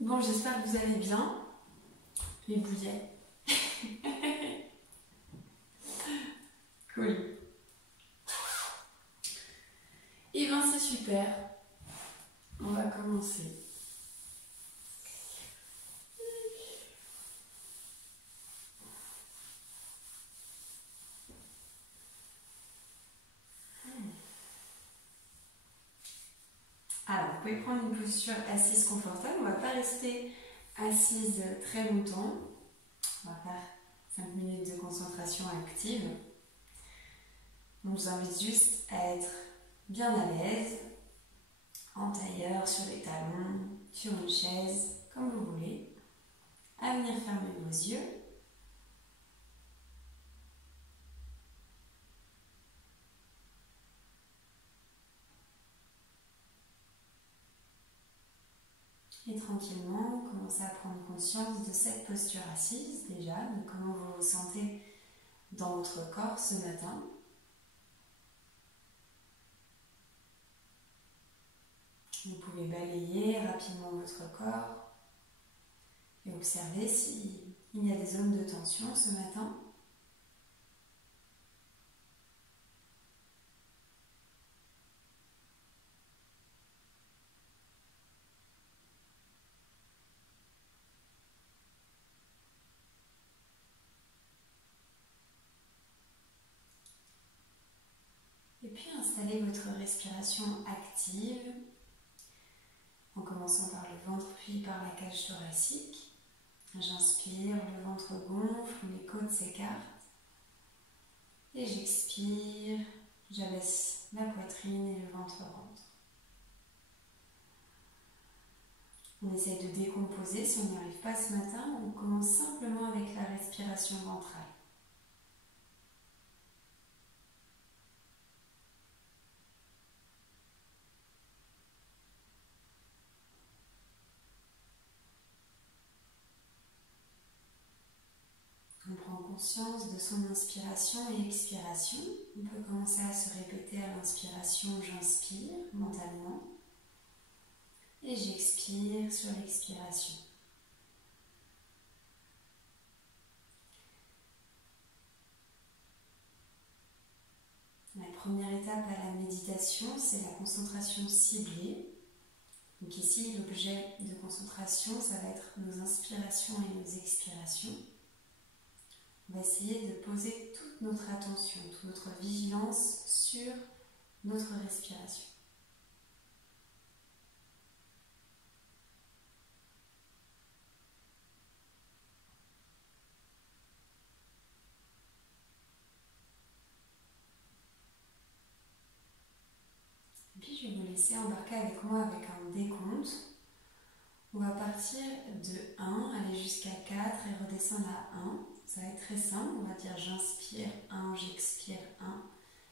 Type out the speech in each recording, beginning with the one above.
Bon, j'espère que vous allez bien, les bouillets. Cool. Et bien c'est super. On va commencer. Alors, vous pouvez prendre une posture assise confortable. On ne va pas rester assise très longtemps. On va faire 5 minutes de concentration active. Donc, je vous invite juste à être bien à l'aise, en tailleur, sur les talons, sur une chaise, comme vous voulez. À venir fermer vos yeux. Et tranquillement, commencez à prendre conscience de cette posture assise déjà, de comment vous vous sentez dans votre corps ce matin. Vous pouvez balayer rapidement votre corps et observer s'il y a des zones de tension ce matin. Et puis installez votre respiration active en commençant par le ventre puis par la cage thoracique. J'inspire, le ventre gonfle, les côtes s'écartent. Et j'expire, j'abaisse la poitrine et le ventre rentre. On essaye de décomposer si on n'y arrive pas ce matin. On commence simplement avec la respiration ventrale. On prend conscience de son inspiration et expiration. On peut commencer à se répéter à l'inspiration, j'inspire mentalement. Et j'expire sur l'expiration. La première étape à la méditation, c'est la concentration ciblée. Donc ici, l'objet de concentration, ça va être nos inspirations et nos expirations. On va essayer de poser toute notre attention, toute notre vigilance sur notre respiration. Et puis je vais vous laisser embarquer avec moi avec un décompte. On va partir de 1, aller jusqu'à 4 et redescendre à 1. Ça va être très simple, on va dire j'inspire 1, j'expire 1,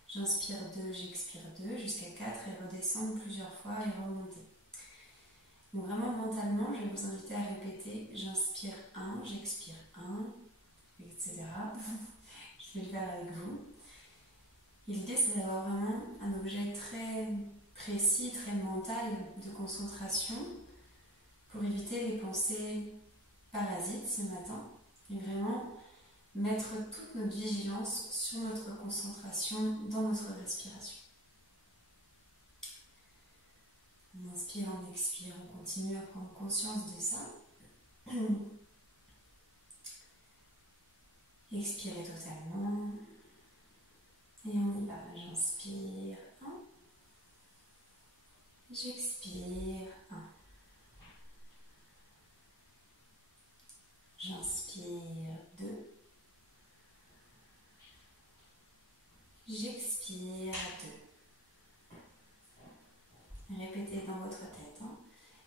j'inspire 2, j'expire 2, jusqu'à 4 et redescendre plusieurs fois et remonter. Donc vraiment mentalement, je vais vous inviter à répéter j'inspire 1, j'expire 1, etc. Je vais le faire avec vous. Et l'idée c'est d'avoir vraiment un objet très précis, très mental de concentration pour éviter les pensées parasites ce matin et vraiment mettre toute notre vigilance sur notre concentration dans notre respiration. On inspire, on expire, on continue à prendre conscience de ça. Expirez totalement. Et on y va. J'inspire 1. J'expire 1. J'inspire 2. J'expire 2. Répétez dans votre tête.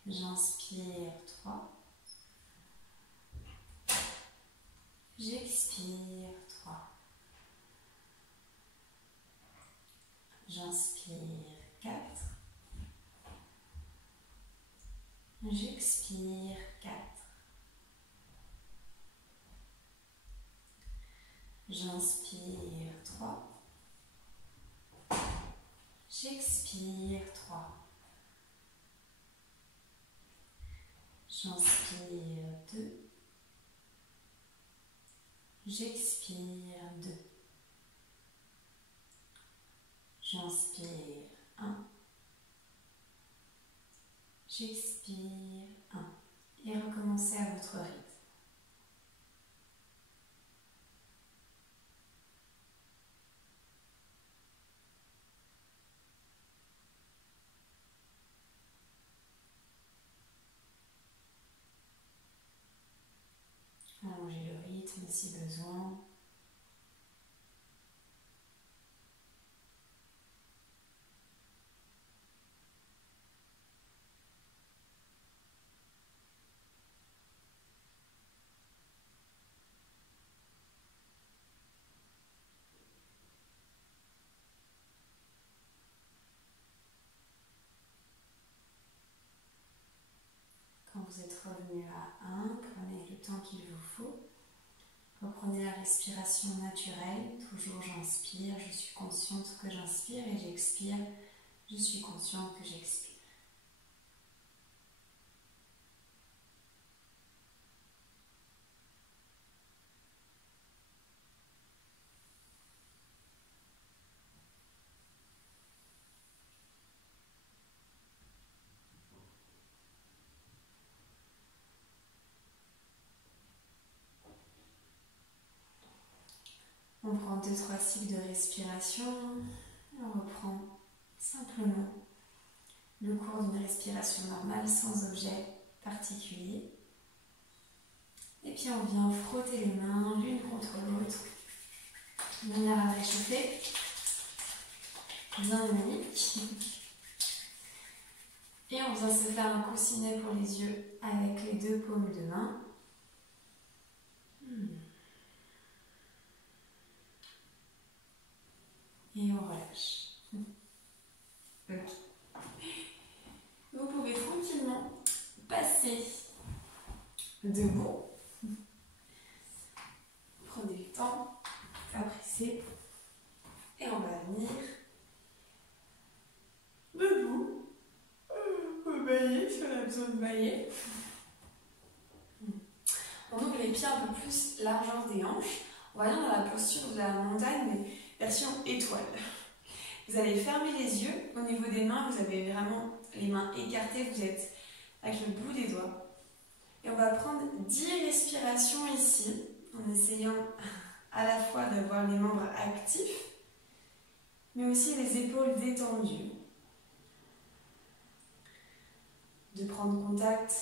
J'inspire 3. J'expire 3. J'inspire 4. J'expire 4. J'inspire 3. J'expire 3. J'inspire 2. J'expire 2. J'inspire 1. J'expire 1. Et recommencez à votre rythme. Allongez le rythme si besoin. Quand vous êtes revenu à 1, prenez le temps qu'il vous faut. Reprenez la respiration naturelle. Toujours j'inspire, je suis consciente que j'inspire et j'expire. Je suis consciente que j'expire. On prend 2-3 cycles de respiration. On reprend simplement le cours d'une respiration normale sans objet particulier. Et puis on vient frotter les mains l'une contre l'autre de manière à réchauffer. Bien dynamique. Et on vient se faire un coussinet pour les yeux avec les 2 paumes de main. Et on relâche. Ok. Vous pouvez tranquillement passer debout. Prenez le temps, pas pressé. Et on va venir debout. Bailler si on a besoin de bailler. On ouvre les pieds un peu plus largeur des hanches. On va venir dans la posture de la montagne, mais version étoile. Vous allez fermer les yeux. Au niveau des mains, vous avez vraiment les mains écartées. Vous êtes avec le bout des doigts. Et on va prendre 10 respirations ici, en essayant à la fois d'avoir les membres actifs, mais aussi les épaules détendues. De prendre contact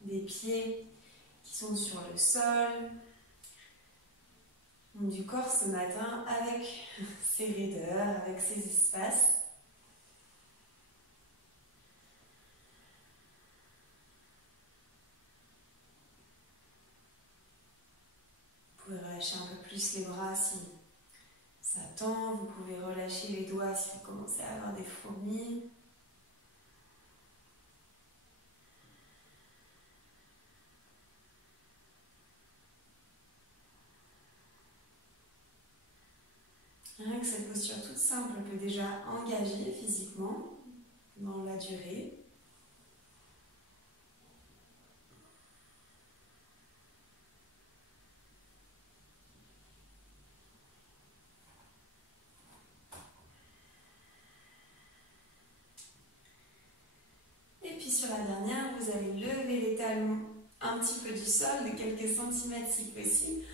des pieds qui sont sur le sol, du corps ce matin avec ses raideurs, avec ses espaces. Vous pouvez relâcher un peu plus les bras si ça tend, vous pouvez relâcher les doigts si vous commencez à avoir des fourmis. Rien que cette posture toute simple peut déjà engager physiquement dans la durée. Et puis sur la dernière, vous allez lever les talons un petit peu du sol, de quelques centimètres si possible.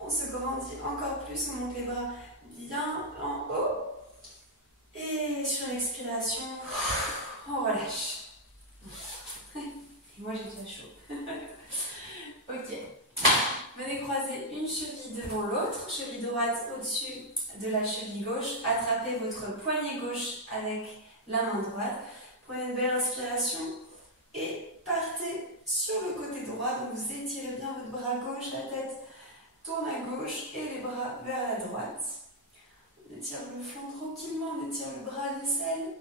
On se grandit encore plus, on monte les bras bien en haut. Et sur l'expiration, on relâche. Moi j'ai déjà chaud. Ok. Venez croiser une cheville devant l'autre, cheville droite au-dessus de la cheville gauche. Attrapez votre poignet gauche avec la main droite. Prenez une belle inspiration et partez sur le côté droit. Donc vous étirez bien votre bras gauche, la tête tourne à gauche et les bras vers la droite. On étire le flanc tranquillement, on étire le bras de l'aisselle.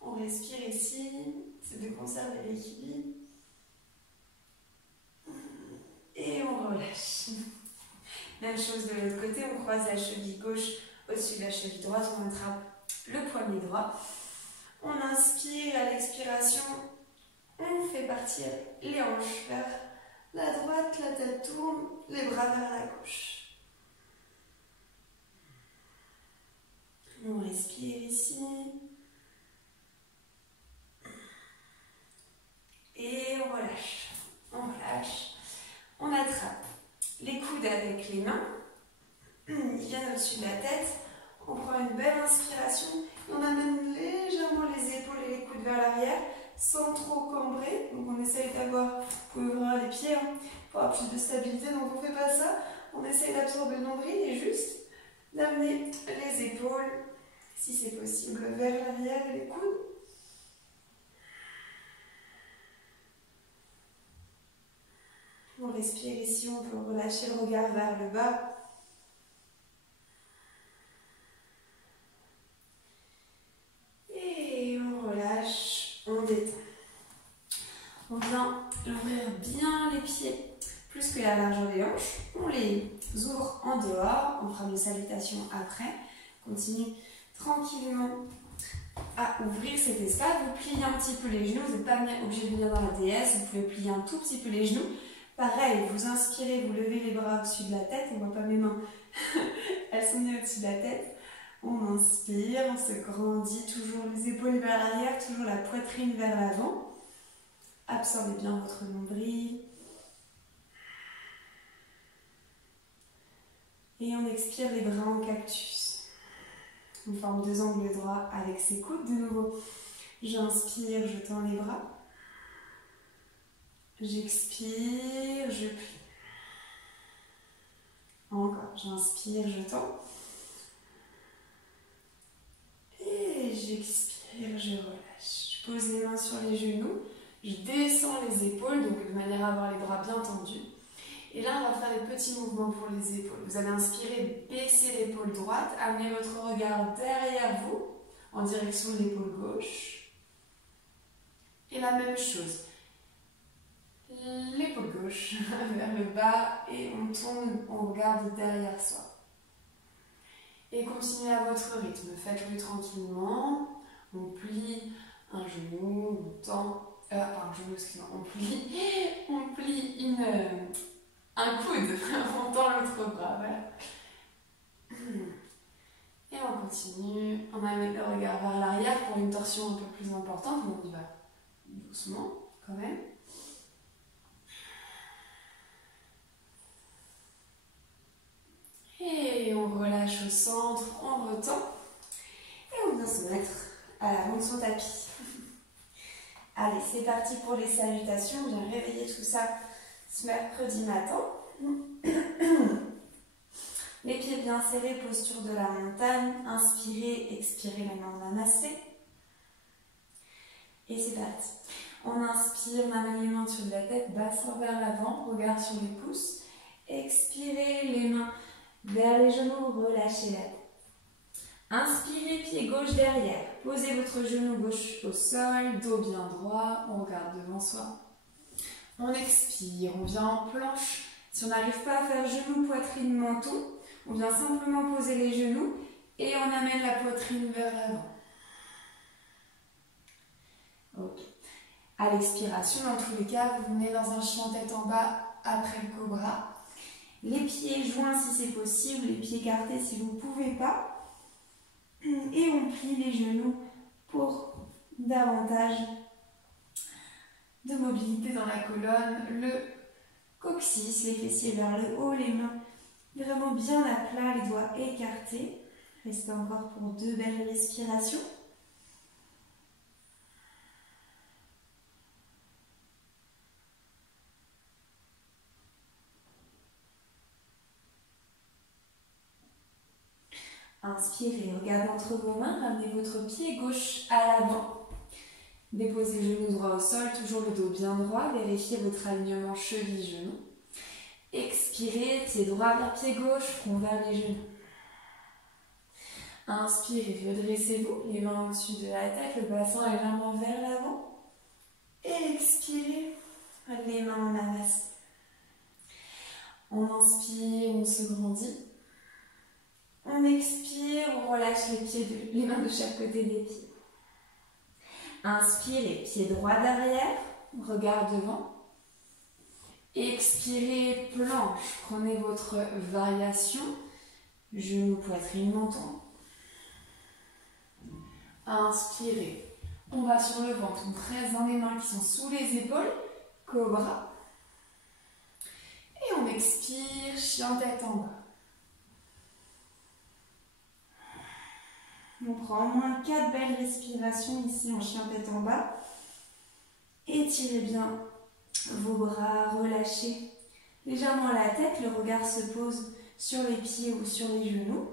On respire ici, c'est de conserver l'équilibre. Et on relâche. Même chose de l'autre côté, on croise la cheville gauche au-dessus de la cheville droite, on attrape le poignet droit. On inspire, à l'expiration, On fait partir les hanches vers la droite, la tête tourne, les bras vers la gauche. On respire ici. Et on relâche. On relâche. On attrape les coudes avec les mains. Ils viennent au-dessus de la tête. On prend une belle inspiration. Et on amène légèrement les épaules et les coudes vers l'arrière sans trop cambrer. Donc on essaye d'avoir, vous pouvez ouvrir les pieds pour avoir plus de stabilité. Donc on ne fait pas ça. On essaye d'absorber le nombril et juste d'amener les épaules, si c'est possible, vers l'arrière et les coudes. On respire ici, on peut relâcher le regard vers le bas. Et on relâche, on détend. On vient ouvrir bien les pieds, plus que la largeur des hanches. On les ouvre en dehors, on fera une salutation après. Continue tranquillement à ouvrir cet espace. Vous pliez un petit peu les genoux, vous n'êtes pas obligé de venir dans la déesse, vous pouvez plier un tout petit peu les genoux. Pareil, vous inspirez, vous levez les bras au-dessus de la tête, on ne voit pas mes mains, elles sont mises au-dessus de la tête. On inspire, on se grandit, toujours les épaules vers l'arrière, toujours la poitrine vers l'avant. Absorbez bien votre nombril. Et on expire les bras en cactus. On forme deux angles droits avec ses coudes. De nouveau, j'inspire, je tends les bras. J'expire, je plie. Encore, j'inspire, je tends. Et j'expire, je relâche. Je pose les mains sur les genoux. Je descends les épaules, donc de manière à avoir les bras bien tendus. Et là, on va faire des petits mouvements pour les épaules. Vous allez inspirer, baisser l'épaule droite, amener votre regard derrière vous, en direction de l'épaule gauche. Et la même chose. L'épaule gauche vers le bas et on tourne, on regarde derrière soi. Et continuez à votre rythme. Faites-le tranquillement. On plie un genou, on tend. Pas un genou, excusez-moi. On plie un coude. On tend l'autre bras. Voilà. Et on continue. On amène le regard vers l'arrière pour une torsion un peu plus importante. Donc on y va doucement quand même. Et on relâche au centre, on retend. Et on vient se mettre à l'avant de son tapis. Allez, c'est parti pour les salutations. On vient réveiller tout ça ce mercredi matin. Les pieds bien serrés, posture de la montagne. Inspirez, expirez, les mains namassées. Et c'est parti. On inspire, on amène les mains sur la tête, bassin vers l'avant, regard sur les pouces. Expirez, les mains vers les genoux, relâchez la tête. Inspirez, pied gauche derrière. Posez votre genou gauche au sol, dos bien droit, on regarde devant soi. On expire, on vient en planche. Si on n'arrive pas à faire genou, poitrine, menton, on vient simplement poser les genoux et on amène la poitrine vers l'avant. Ok. À l'expiration, dans tous les cas, vous venez dans un chien tête en bas après le cobra. Les pieds joints si c'est possible, les pieds écartés si vous ne pouvez pas. Et on plie les genoux pour davantage de mobilité dans la colonne. Le coccyx, les fessiers vers le haut, les mains vraiment bien à plat, les doigts écartés. Restez encore pour 2 belles respirations. Inspirez, regardez entre vos mains, ramenez votre pied gauche à l'avant. Déposez le genou droit au sol, toujours le dos bien droit, vérifiez votre alignement cheville-genou. Expirez, pied droit vers pied gauche, front vers les genoux. Inspirez, redressez-vous, les mains au-dessus de la tête, le bassin légèrement vers l'avant. Et expirez, les mains en amasse. On inspire, on se grandit. On expire, on relâche les mains de chaque côté des pieds. Inspirez, pied droit derrière, regard devant. Expirez, planche. Prenez votre variation. Genou, poitrine, menton. Inspirez. On va sur le ventre. On presse dans les mains qui sont sous les épaules. Cobra. Et on expire, chien tête en bas. On prend au moins 4 belles respirations ici en chien tête en bas. Étirez bien vos bras, relâchez légèrement la tête, le regard se pose sur les pieds ou sur les genoux.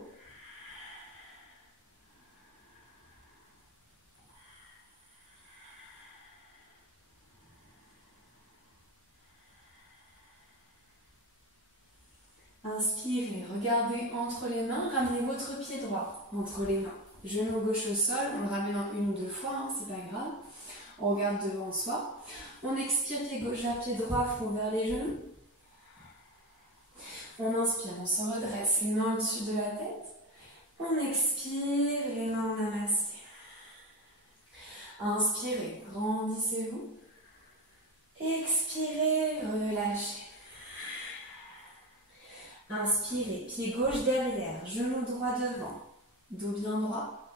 Inspirez, regardez entre les mains, ramenez votre pied droit entre les mains. Genou gauche au sol, on le ramène en 1 ou 2 fois, hein, c'est pas grave. On regarde devant soi. On expire, pied gauche vers pied droit, front vers les genoux. On inspire, on se redresse, les mains au-dessus de la tête. On expire, les mains en namasté. Inspirez, grandissez-vous. Expirez, relâchez. Inspirez, pied gauche derrière, genou droit devant, dos bien droit.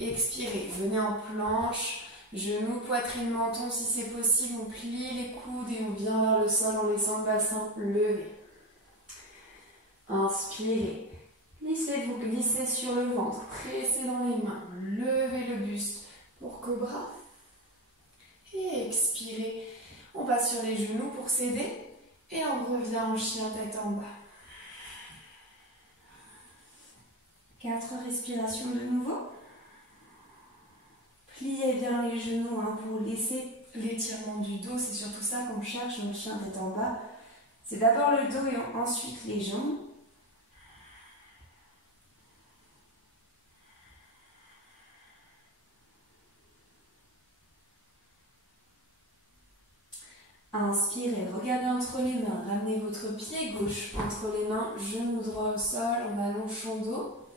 Expirez, venez en planche, genoux, poitrine, menton, si c'est possible, on plie les coudes et on vient vers le sol en laissant le bassin levé. Inspirez, glissez-vous, glissez sur le ventre, pressez dans les mains, levez le buste pour cobra. Et expirez, on passe sur les genoux pour s'aider. Et on revient en chien tête en bas. 4 respirations de nouveau. Pliez bien les genoux pour laisser l'étirement du dos. C'est surtout ça qu'on cherche en chien tête en bas. C'est d'abord le dos et ensuite les jambes. Inspirez, regardez entre les mains, ramenez votre pied gauche entre les mains, genou droit au sol, on allonge son dos.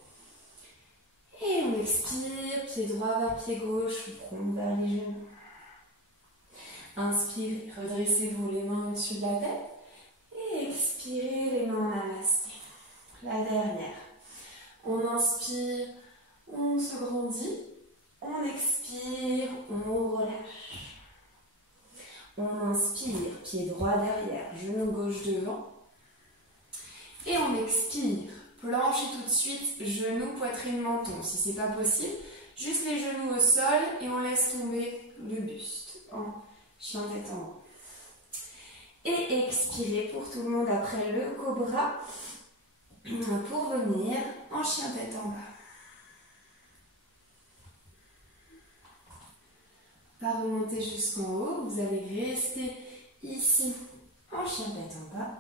Et on expire, pied droit vers pied gauche, front vers les genoux. Inspirez, redressez-vous les mains au-dessus de la tête. Et expirez, les mains en namasté. La dernière. On inspire, on se grandit. On expire, on relâche. On inspire, pied droit derrière, genou gauche devant. Et on expire, planche et tout de suite, genou, poitrine, menton. Si c'est pas possible, juste les genoux au sol et on laisse tomber le buste en chien tête en haut. Et expirez pour tout le monde après le cobra pour venir en chien tête en bas. Pas remonter jusqu'en haut, vous allez rester ici en chien tête en bas.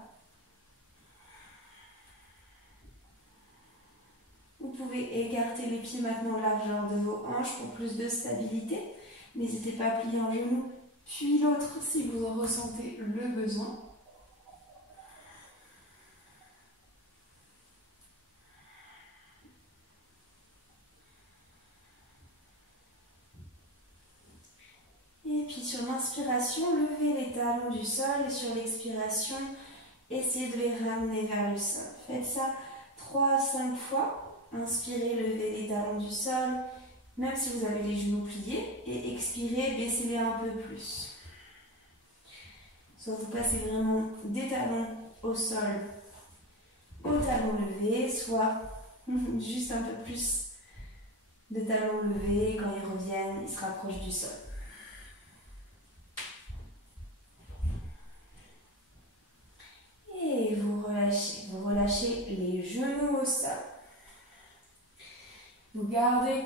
Vous pouvez écarter les pieds maintenant largeur de vos hanches pour plus de stabilité. N'hésitez pas à plier un genou, puis l'autre si vous en ressentez le besoin. Et puis sur l'inspiration, levez les talons du sol et sur l'expiration, essayez de les ramener vers le sol. Faites ça 3 à 5 fois. Inspirez, levez les talons du sol, même si vous avez les genoux pliés. Et expirez, baissez-les un peu plus. Soit vous passez vraiment des talons au sol, aux talons levés, soit juste un peu plus de talons levés. Quand ils reviennent, ils se rapprochent du sol. Et vous relâchez les genoux au sol. Vous gardez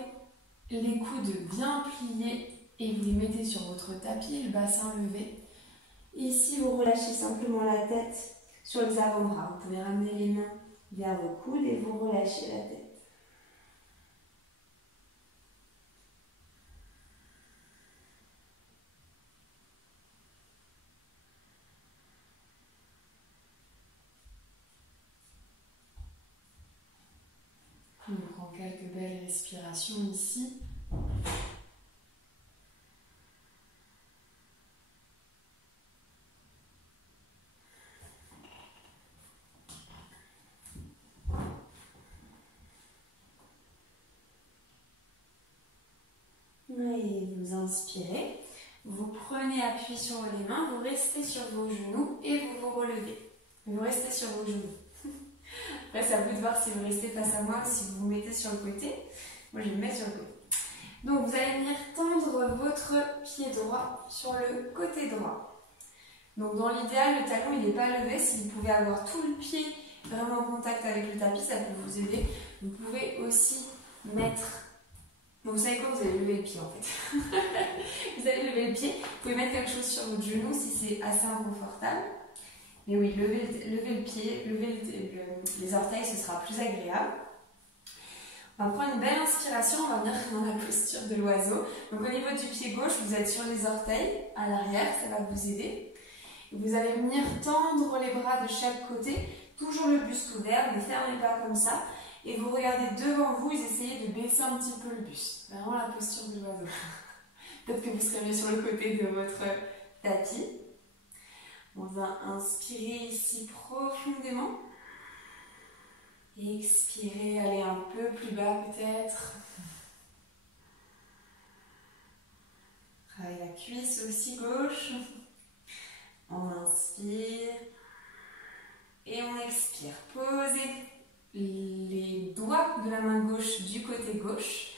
les coudes bien pliés et vous les mettez sur votre tapis, le bassin levé. Ici, vous relâchez simplement la tête sur les avant-bras. Vous pouvez ramener les mains vers vos coudes et vous relâchez la tête. On prend quelques belles respirations ici. Et vous inspirez. Vous prenez appui sur les mains, vous restez sur vos genoux et vous vous relevez. Vous restez sur vos genoux. Après, c'est à vous de voir si vous restez face à moi ou si vous vous mettez sur le côté. Moi, je vais me mettre sur le côté. Donc, vous allez venir tendre votre pied droit sur le côté droit. Donc, dans l'idéal, le talon, il n'est pas levé. Si vous pouvez avoir tout le pied vraiment en contact avec le tapis, ça peut vous aider. Vous pouvez aussi mettre... Donc, vous savez quoi? Vous allez lever le pied, en fait. Vous allez lever le pied. Vous pouvez mettre quelque chose sur votre genou si c'est assez inconfortable. Mais oui, lever le pied, lever les orteils, ce sera plus agréable. On va prendre une belle inspiration, on va venir dans la posture de l'oiseau. Donc au niveau du pied gauche, vous êtes sur les orteils à l'arrière, ça va vous aider. Et vous allez venir tendre les bras de chaque côté, toujours le buste ouvert, ne fermez pas comme ça. Et vous regardez devant vous, vous essayez de baisser un petit peu le buste. Vraiment la posture de l'oiseau. Peut-être que vous serez mieux sur le côté de votre tapis. On va inspirer ici profondément. Expirez, allez un peu plus bas peut-être. Travaillez la cuisse aussi gauche. On inspire. Et on expire. Posez les doigts de la main gauche du côté gauche.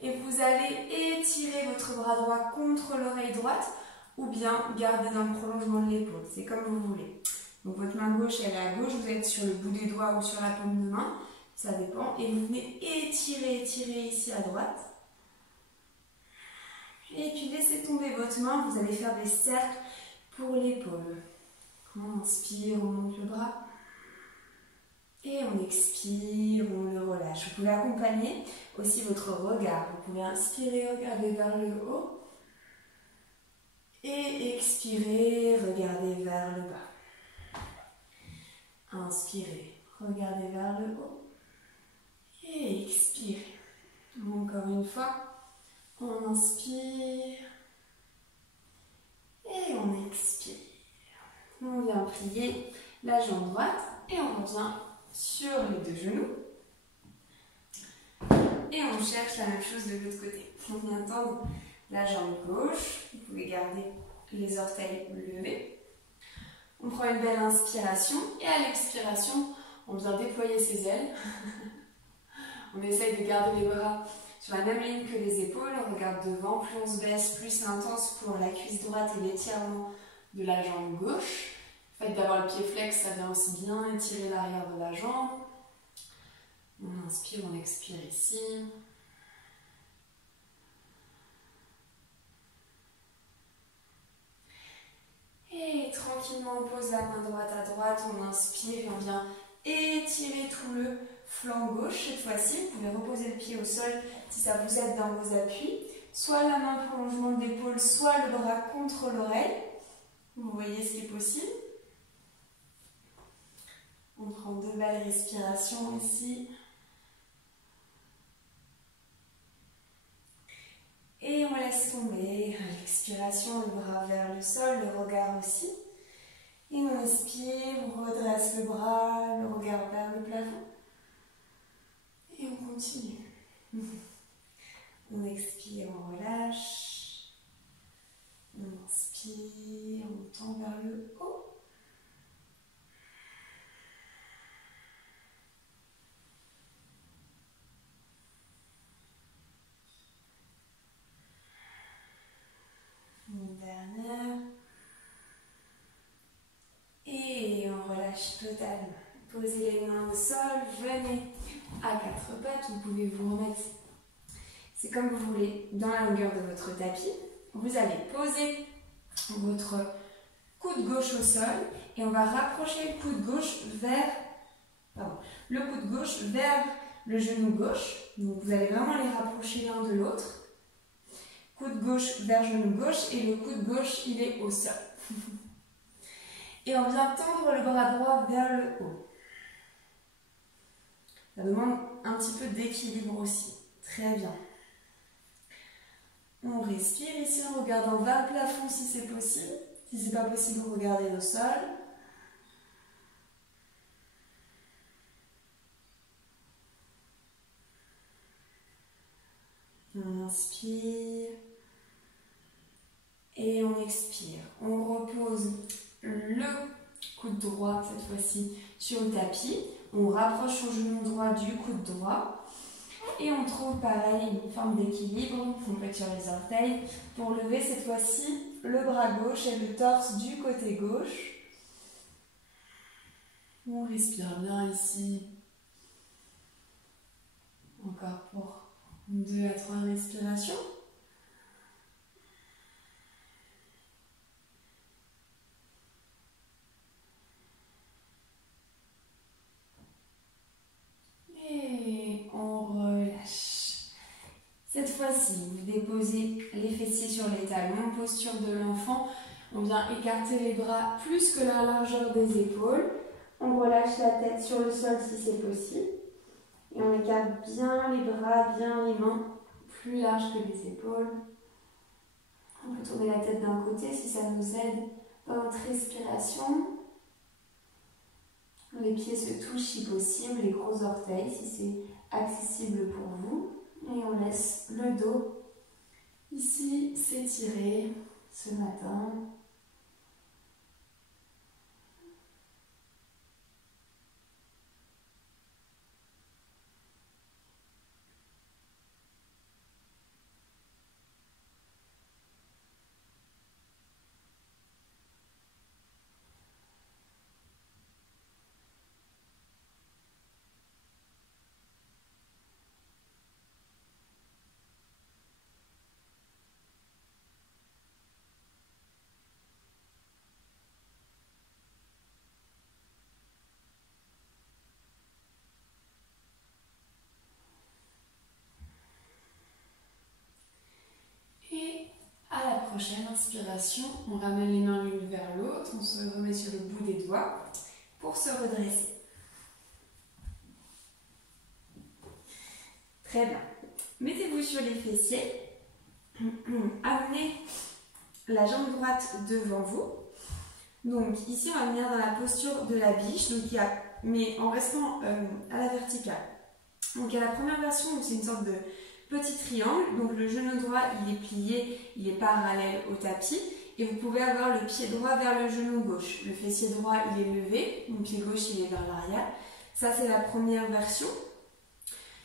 Et vous allez étirer votre bras droit contre l'oreille droite. Ou bien garder dans le prolongement de l'épaule, c'est comme vous voulez. Donc votre main gauche elle est à gauche, vous êtes sur le bout des doigts ou sur la paume de main, ça dépend. Et vous venez étirer ici à droite. Et puis laissez tomber votre main, vous allez faire des cercles pour l'épaule. On inspire, on monte le bras. Et on expire, on le relâche. Vous pouvez accompagner aussi votre regard. Vous pouvez inspirer, regarder vers le haut. Et expirez, regardez vers le bas. Inspirez, regardez vers le haut. Et expirez. Encore une fois, on inspire. Et on expire. On vient plier la jambe droite et on revient sur les deux genoux. Et on cherche la même chose de l'autre côté. On vient tendre la jambe gauche, vous pouvez garder les orteils levés. On prend une belle inspiration et à l'expiration, on vient déployer ses ailes. On essaye de garder les bras sur la même ligne que les épaules, on regarde devant, plus on se baisse, plus c'est intense pour la cuisse droite et l'étirement de la jambe gauche. Le fait d'avoir le pied flex, ça vient aussi bien étirer l'arrière de la jambe. On inspire, on expire ici. Et tranquillement, on pose la main droite à droite, on inspire et on vient étirer tout le flanc gauche. Cette fois-ci, vous pouvez reposer le pied au sol si ça vous aide dans vos appuis. Soit la main prolongement de l'épaule, soit le bras contre l'oreille. Vous voyez ce qui est possible. On prend deux belles respirations ici. Et on laisse tomber. À l'expiration, le bras vers le sol, le regard aussi. Et on inspire, on redresse le bras, le regard vers le plafond. Et on continue. On expire, on relâche. On inspire, on tend vers le haut. Une dernière. Et on relâche totalement. Posez les mains au sol, venez à quatre pattes, vous pouvez vous remettre, c'est comme vous voulez, dans la longueur de votre tapis. Vous allez poser votre coude gauche au sol et on va rapprocher le coude gauche vers, le genou gauche. Donc vous allez vraiment les rapprocher l'un de l'autre. Coude gauche vers genou gauche et le coude gauche il est au sol. Et on vient tendre le bras droit vers le haut. Ça demande un petit peu d'équilibre aussi. Très bien. On respire ici en regardant vers le plafond si c'est possible. Si ce n'est pas possible, vous regardez au sol. On inspire. Et on expire. On repose le coude droit, cette fois-ci, sur le tapis. On rapproche son genou droit du coude droit. Et on trouve, pareil, une forme d'équilibre. On peut sur les orteils. Pour lever, cette fois-ci, le bras gauche et le torse du côté gauche. On respire bien ici. Encore pour 2 à 3 respirations. Et on relâche. Cette fois-ci, vous déposez les fessiers sur les talons, posture de l'enfant. On vient écarter les bras plus que la largeur des épaules. On relâche la tête sur le sol si c'est possible. Et on écarte bien les bras, bien les mains, plus larges que les épaules. On peut tourner la tête d'un côté si ça nous aide dans notre respiration. Les pieds se touchent si possible, les gros orteils si c'est accessible pour vous. Et on laisse le dos ici s'étirer ce matin. Prochaine inspiration, on ramène les mains l'une vers l'autre, on se remet sur le bout des doigts pour se redresser. Très bien. Mettez-vous sur les fessiers, amenez la jambe droite devant vous. Donc ici on va venir dans la posture de la biche, mais en restant à la verticale. Donc il y a la première version où c'est une sorte de petit triangle, donc le genou droit il est plié, il est parallèle au tapis et vous pouvez avoir le pied droit vers le genou gauche. Le fessier droit il est levé, le pied gauche il est vers l'arrière. Ça c'est la première version.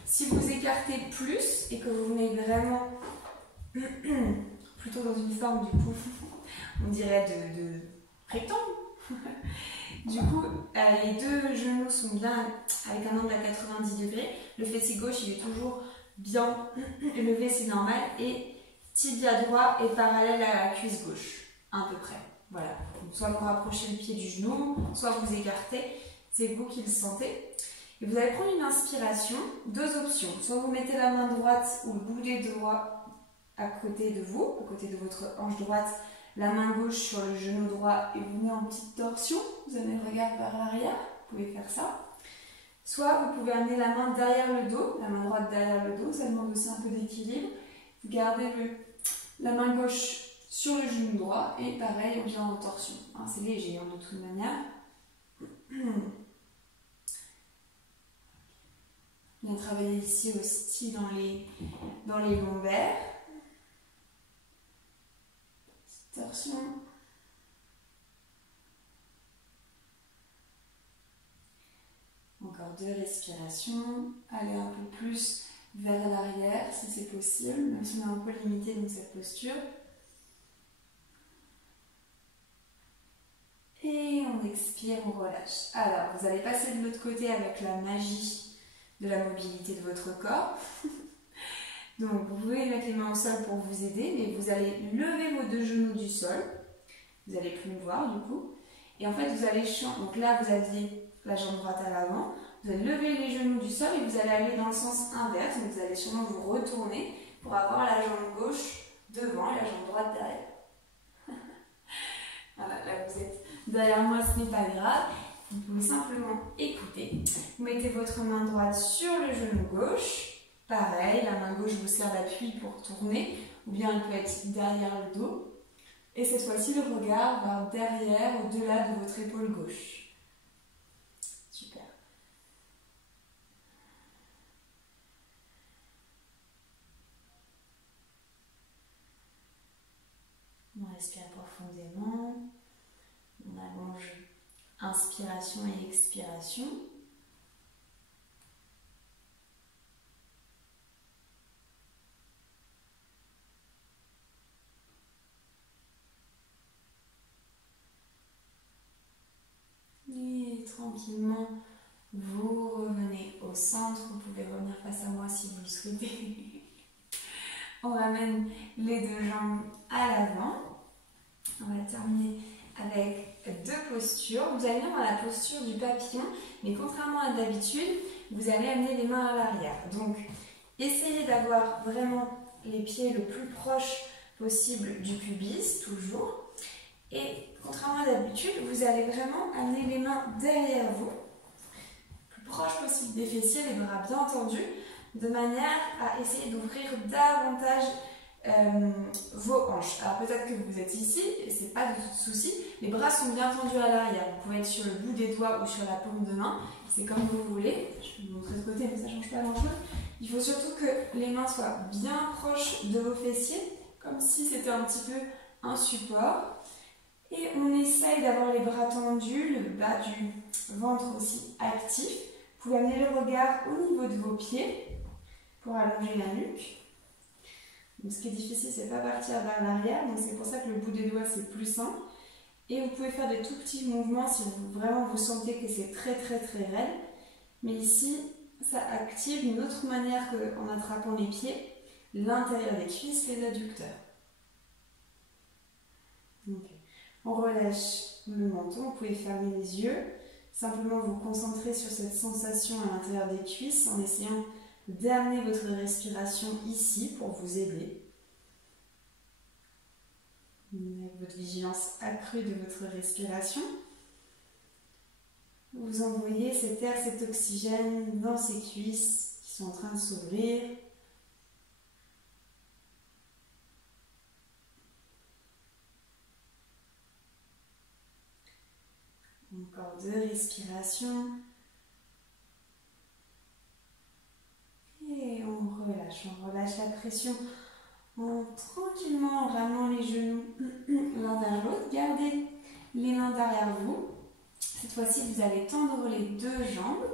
Si vous écartez plus et que vous venez vraiment plutôt dans une forme du coup, on dirait de rectangle. Du coup, les deux genoux sont bien avec un angle à 90 degrés. Le fessier gauche il est toujours bien levé, c'est normal, et tibia droit est parallèle à la cuisse gauche, à peu près. Voilà. Donc, soit vous rapprochez le pied du genou, soit vous écartez, c'est vous qui le sentez. Et vous allez prendre une inspiration, deux options. Soit vous mettez la main droite ou le boulet droit à côté de vous, à côté de votre hanche droite, la main gauche sur le genou droit et vous mettez en petite torsion. Vous avez le regard vers l'arrière, vous pouvez faire ça. Soit vous pouvez amener la main derrière le dos, la main droite derrière le dos, ça demande aussi un peu d'équilibre. Vous gardez la main gauche sur le genou droit et pareil, on vient en torsion. Hein, c'est léger hein, de toute manière. On vient travailler ici aussi dans les lombaires. Torsion. Encore 2 respirations. Allez un peu plus vers l'arrière si c'est possible, même si on est un peu limité dans cette posture. Et on expire, on relâche. Alors, vous allez passer de l'autre côté avec la magie de la mobilité de votre corps. Donc, vous pouvez mettre les mains au sol pour vous aider, mais vous allez lever vos deux genoux du sol. Vous n'allez plus me voir du coup. Et en fait, vous allez changer. Donc là, vous aviez la jambe droite à l'avant. Vous allez lever les genoux du sol et vous allez aller dans le sens inverse. Donc, vous allez sûrement vous retourner pour avoir la jambe gauche devant et la jambe droite derrière. Voilà, là vous êtes derrière moi, ce n'est pas grave. Vous pouvez simplement écouter. Vous mettez votre main droite sur le genou gauche. Pareil, la main gauche vous sert d'appui pour tourner, ou bien elle peut être derrière le dos. Et cette fois-ci, le regard va derrière, au-delà de votre épaule gauche. Super. respire profondément. On allonge inspiration et expiration. Et tranquillement, vous revenez au centre. Vous pouvez revenir face à moi si vous le souhaitez. On ramène les deux jambes à l'avant. On va terminer avec deux postures. Vous allez venir dans la posture du papillon, mais contrairement à d'habitude, vous allez amener les mains à l'arrière. Donc, essayez d'avoir vraiment les pieds le plus proche possible du pubis, toujours. Et contrairement à d'habitude, vous allez vraiment amener les mains derrière vous, le plus proche possible des fessiers, les bras bien tendus, de manière à essayer d'ouvrir davantage vos hanches. Alors peut-être que vous êtes ici, et c'est pas de souci, les bras sont bien tendus à l'arrière. Vous pouvez être sur le bout des doigts ou sur la paume de main, c'est comme vous voulez. Je vais vous montrer de côté, mais ça ne change pas grand-chose. Il faut surtout que les mains soient bien proches de vos fessiers, comme si c'était un petit peu un support. Et on essaye d'avoir les bras tendus, le bas du ventre aussi actif. Vous pouvez amener le regard au niveau de vos pieds pour allonger la nuque. Donc, ce qui est difficile, c'est de ne pas partir vers l'arrière, donc c'est pour ça que le bout des doigts c'est plus simple. Et vous pouvez faire des tout petits mouvements si vraiment vous sentez que c'est très raide. Mais ici, ça active d'une autre manière qu'en attrapant les pieds, l'intérieur des cuisses, les adducteurs. Okay. On relâche le menton, vous pouvez fermer les yeux, simplement vous concentrer sur cette sensation à l'intérieur des cuisses en essayant d'amener votre respiration ici pour vous aider. Avec votre vigilance accrue de votre respiration, vous envoyez cet air, cet oxygène dans ces cuisses qui sont en train de s'ouvrir. Encore 2 respirations. Et on relâche la pression tranquillement en ramenant les genoux l'un vers l'autre. Gardez les mains derrière vous. Cette fois-ci, vous allez tendre les deux jambes.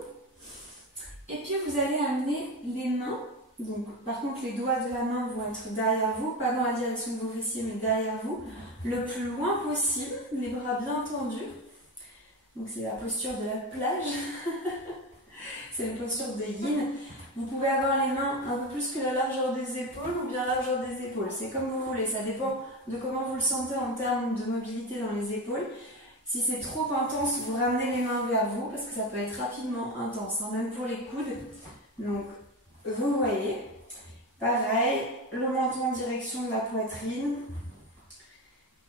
Et puis, vous allez amener les mains. Donc, par contre, les doigts de la main vont être derrière vous, pas dans la direction de vos fessiers, mais derrière vous, le plus loin possible, les bras bien tendus. Donc, c'est la posture de la plage. C'est la posture de yin. Vous pouvez avoir les mains un peu plus que la largeur des épaules ou bien la largeur des épaules. C'est comme vous voulez, ça dépend de comment vous le sentez en termes de mobilité dans les épaules. Si c'est trop intense, vous ramenez les mains vers vous parce que ça peut être rapidement intense, hein, même pour les coudes. Donc, vous voyez, pareil, le menton en direction de la poitrine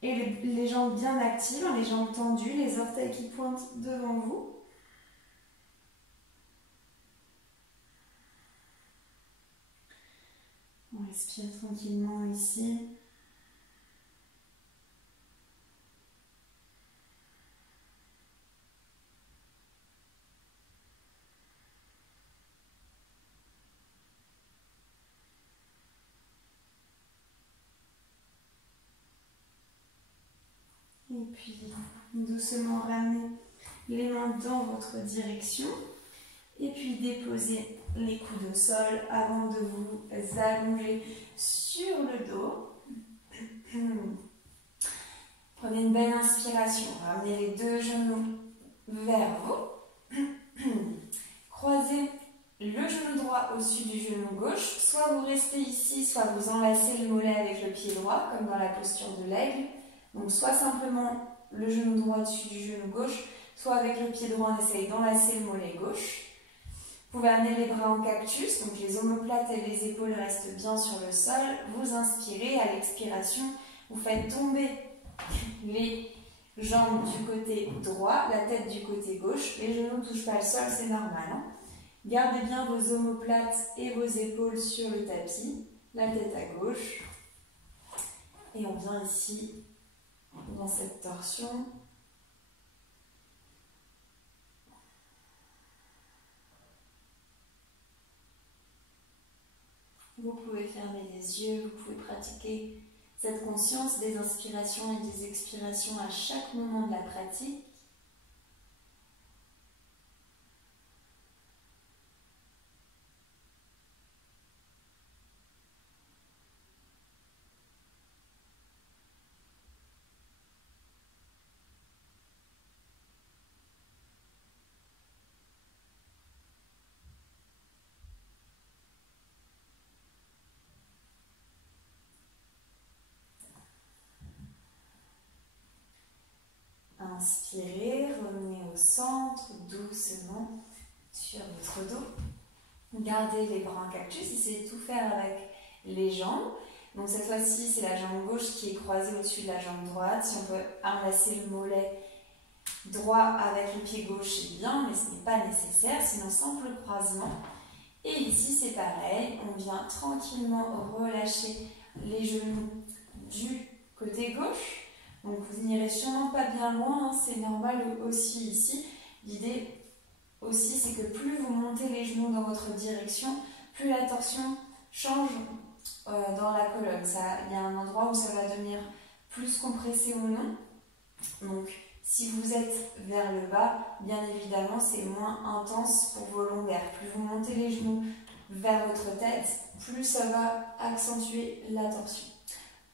et les jambes bien actives, les jambes tendues, les orteils qui pointent devant vous. On respire tranquillement ici. Et puis, doucement ramenez les mains dans votre direction. Et puis, déposez les coudes au sol avant de vous allonger sur le dos. Prenez une belle inspiration. Ramenez les deux genoux vers vous. Croisez le genou droit au-dessus du genou gauche. Soit vous restez ici, soit vous enlacez le mollet avec le pied droit, comme dans la posture de l'aigle. Donc, soit simplement le genou droit au-dessus du genou gauche, soit avec le pied droit, on essaye d'enlacer le mollet gauche. Vous pouvez amener les bras en cactus, donc les omoplates et les épaules restent bien sur le sol. Vous inspirez, à l'expiration, vous faites tomber les jambes du côté droit, la tête du côté gauche. Les genoux ne touchent pas le sol, c'est normal. Hein. Gardez bien vos omoplates et vos épaules sur le tapis, la tête à gauche. Et on vient ici, dans cette torsion. Vous pouvez fermer les yeux, vous pouvez pratiquer cette conscience des inspirations et des expirations à chaque moment de la pratique. Inspirez, revenez au centre doucement sur votre dos. Gardez les bras en cactus, essayez de tout faire avec les jambes. Donc cette fois-ci, c'est la jambe gauche qui est croisée au-dessus de la jambe droite. Si on peut enlacer le mollet droit avec le pied gauche, c'est bien, mais ce n'est pas nécessaire, sinon simple croisement. Et ici, c'est pareil, on vient tranquillement relâcher les genoux du côté gauche. Donc vous n'irez sûrement pas bien loin, hein, c'est normal aussi ici. L'idée aussi, c'est que plus vous montez les genoux dans votre direction, plus la torsion change dans la colonne. Il y a un endroit où ça va devenir plus compressé ou non. Donc si vous êtes vers le bas, bien évidemment, c'est moins intense pour vos lombaires. Plus vous montez les genoux vers votre tête, plus ça va accentuer la torsion.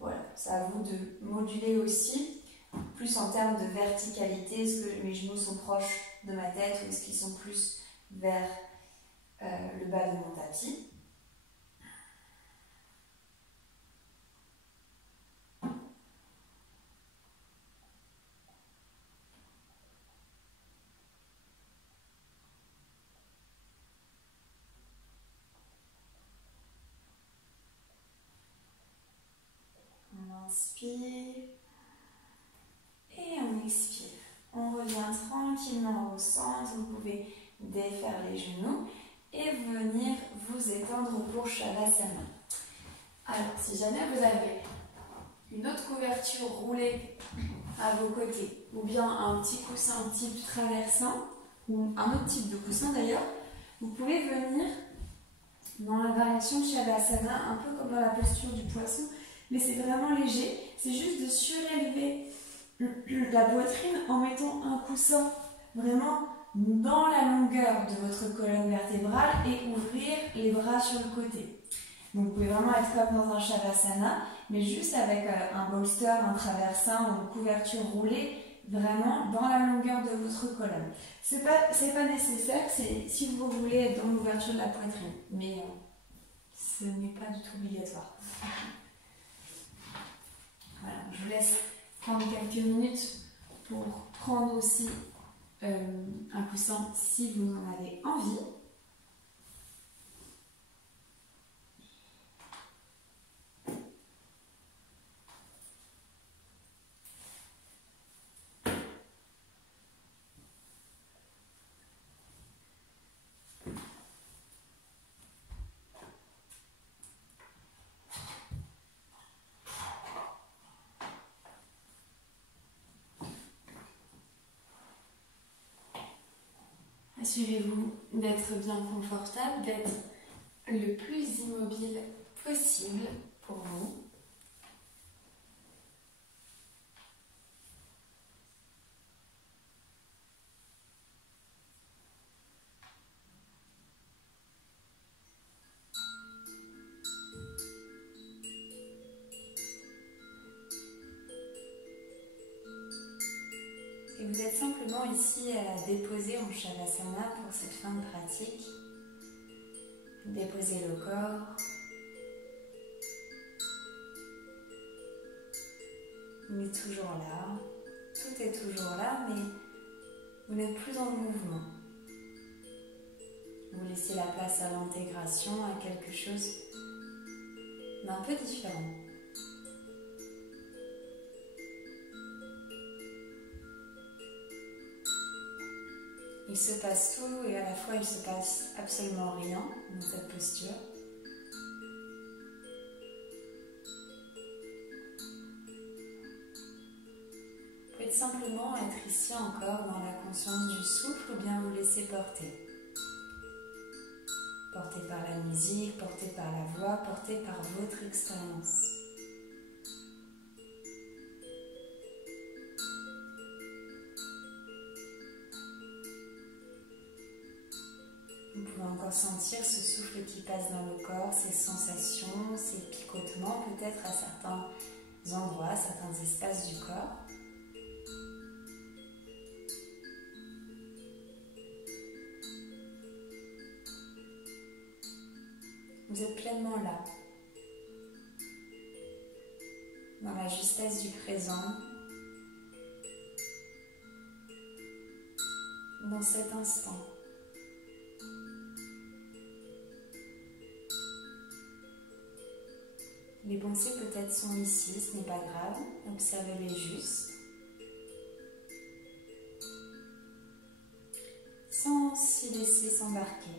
Voilà, c'est à vous de moduler aussi, plus en termes de verticalité. Est-ce que mes genoux sont proches de ma tête ou est-ce qu'ils sont plus vers le bas de mon tapis? On inspire et on expire. On revient tranquillement au centre. Vous pouvez défaire les genoux et venir vous étendre pour Shavasana. Alors, si jamais vous avez une autre couverture roulée à vos côtés, ou bien un petit coussin type traversant, ou un autre type de coussin d'ailleurs, vous pouvez venir dans la variation Shavasana, un peu comme dans la posture du poisson, mais c'est vraiment léger. C'est juste de surélever la poitrine en mettant un coussin vraiment dans la longueur de votre colonne vertébrale et ouvrir les bras sur le côté. Donc vous pouvez vraiment être comme dans un Shavasana, mais juste avec un bolster, un traversin ou une couverture roulée, vraiment dans la longueur de votre colonne. C'est pas nécessaire, c'est si vous voulez être dans l'ouverture de la poitrine, mais ce n'est pas du tout obligatoire. Voilà, je vous laisse prendre quelques minutes pour prendre aussi un coussin si vous en avez envie. Assurez-vous d'être bien confortable, d'être le plus immobile possible pour vous. Et vous êtes simplement ici déposé en Shavasana pour cette fin de pratique. Déposez le corps. Il est toujours là. Tout est toujours là, mais vous n'êtes plus dans le mouvement. Vous laissez la place à l'intégration, à quelque chose d'un peu différent. Il se passe tout et à la fois il se passe absolument rien dans cette posture. Vous pouvez simplement être ici encore dans la conscience du souffle ou bien vous laisser porter. Porté par la musique, porté par la voix, porté par votre expérience. Vous pouvez encore sentir ce souffle qui passe dans le corps, ces sensations, ces picotements peut-être à certains endroits, certains espaces du corps. Vous êtes pleinement là, dans la justesse du présent, dans cet instant. Les pensées peut-être sont ici, ce n'est pas grave, observez-les juste. Sans s'y laisser s'embarquer.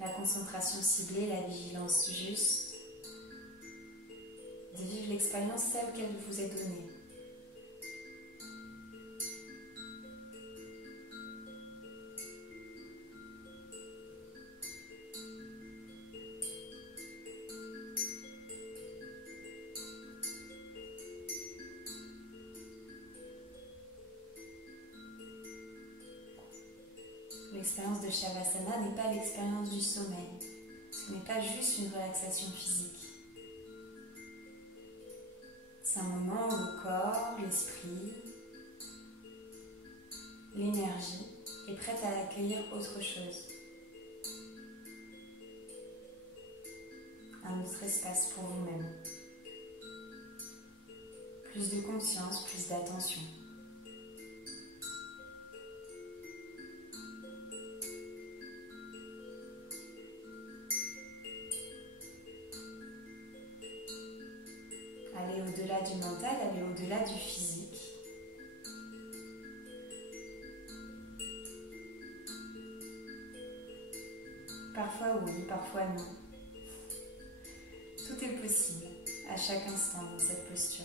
La concentration ciblée, la vigilance juste, de vivre l'expérience telle qu'elle vous est donnée. L'expérience de Shavasana n'est pas l'expérience du sommeil. Ce n'est pas juste une relaxation physique. C'est un moment où le corps, l'esprit, l'énergie est prête à accueillir autre chose. Un autre espace pour vous-même. Plus de conscience, plus d'attention. Aller au-delà du mental, aller au-delà du physique. Parfois oui, parfois non. Tout est possible à chaque instant dans cette posture.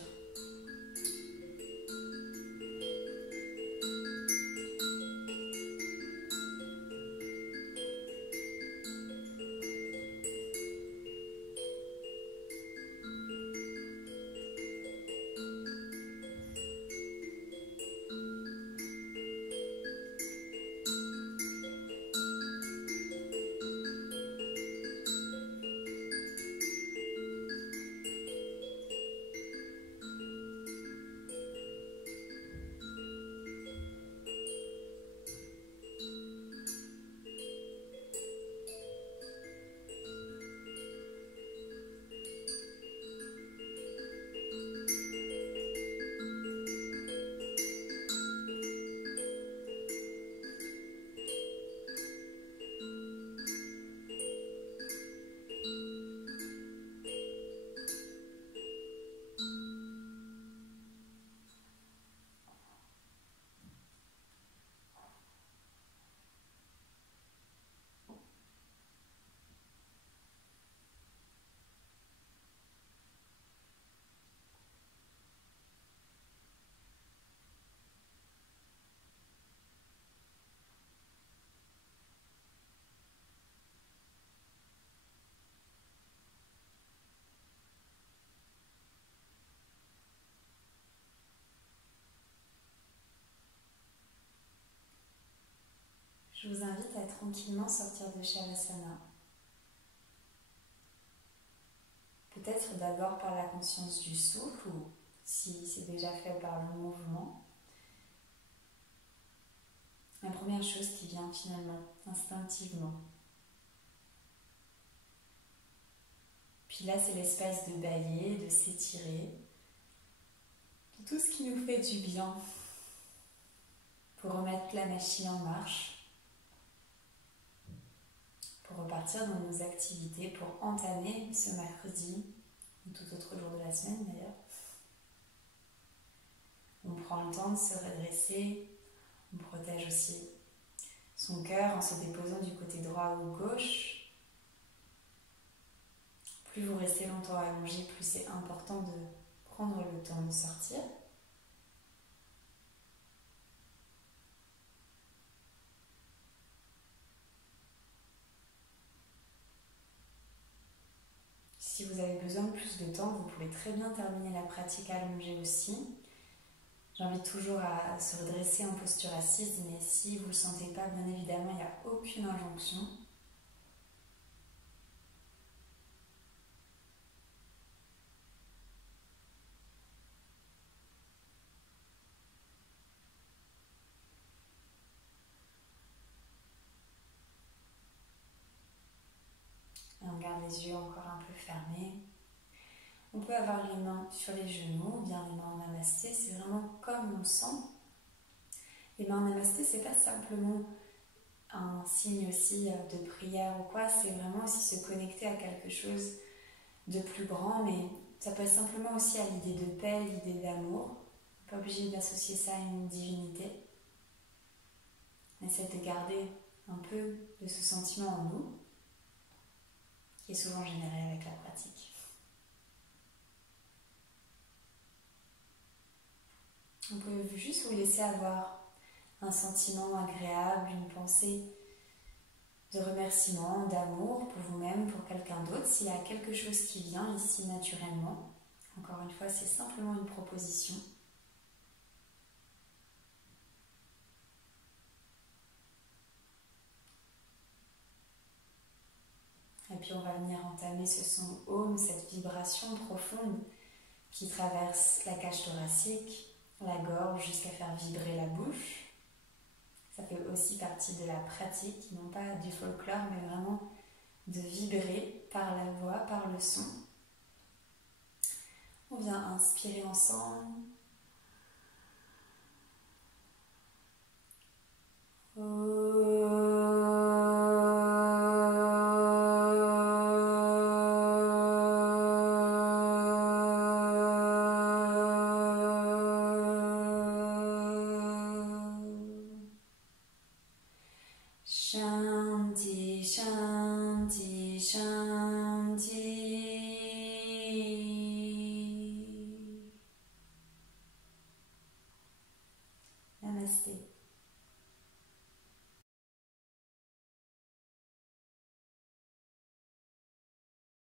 Je vous invite à tranquillement sortir de Shavasana. Peut-être d'abord par la conscience du souffle ou si c'est déjà fait par le mouvement. La première chose qui vient finalement, instinctivement. Puis là, c'est l'espace de bailler, de s'étirer, de tout ce qui nous fait du bien pour remettre la machine en marche. Pour repartir dans nos activités, pour entamer ce mercredi ou tout autre jour de la semaine d'ailleurs. On prend le temps de se redresser, on protège aussi son cœur en se déposant du côté droit ou gauche. Plus vous restez longtemps allongé, plus c'est important de prendre le temps de sortir. Si vous avez besoin de plus de temps, vous pouvez très bien terminer la pratique allongée aussi. J'invite toujours à se redresser en posture assise, mais si vous ne le sentez pas, bien évidemment, il n'y a aucune injonction. Et on garde les yeux encore un peu fermés. On peut avoir les mains sur les genoux, ou bien les mains en namasté, c'est vraiment comme on le sent. Les mains en namasté, c'est pas simplement un signe aussi de prière ou quoi, c'est vraiment aussi se connecter à quelque chose de plus grand, mais ça peut être simplement aussi à l'idée de paix, l'idée d'amour. On n'est pas obligé d'associer ça à une divinité. On essaie de garder un peu de ce sentiment en nous, qui est souvent généré avec la pratique. On peut juste vous laisser avoir un sentiment agréable, une pensée de remerciement, d'amour pour vous-même, pour quelqu'un d'autre, s'il y a quelque chose qui vient ici naturellement. Encore une fois, c'est simplement une proposition. Et puis on va venir entamer ce son Om, cette vibration profonde qui traverse la cage thoracique, la gorge, jusqu'à faire vibrer la bouche. Ça fait aussi partie de la pratique, non pas du folklore, mais vraiment de vibrer par la voix, par le son. On vient inspirer ensemble. Om.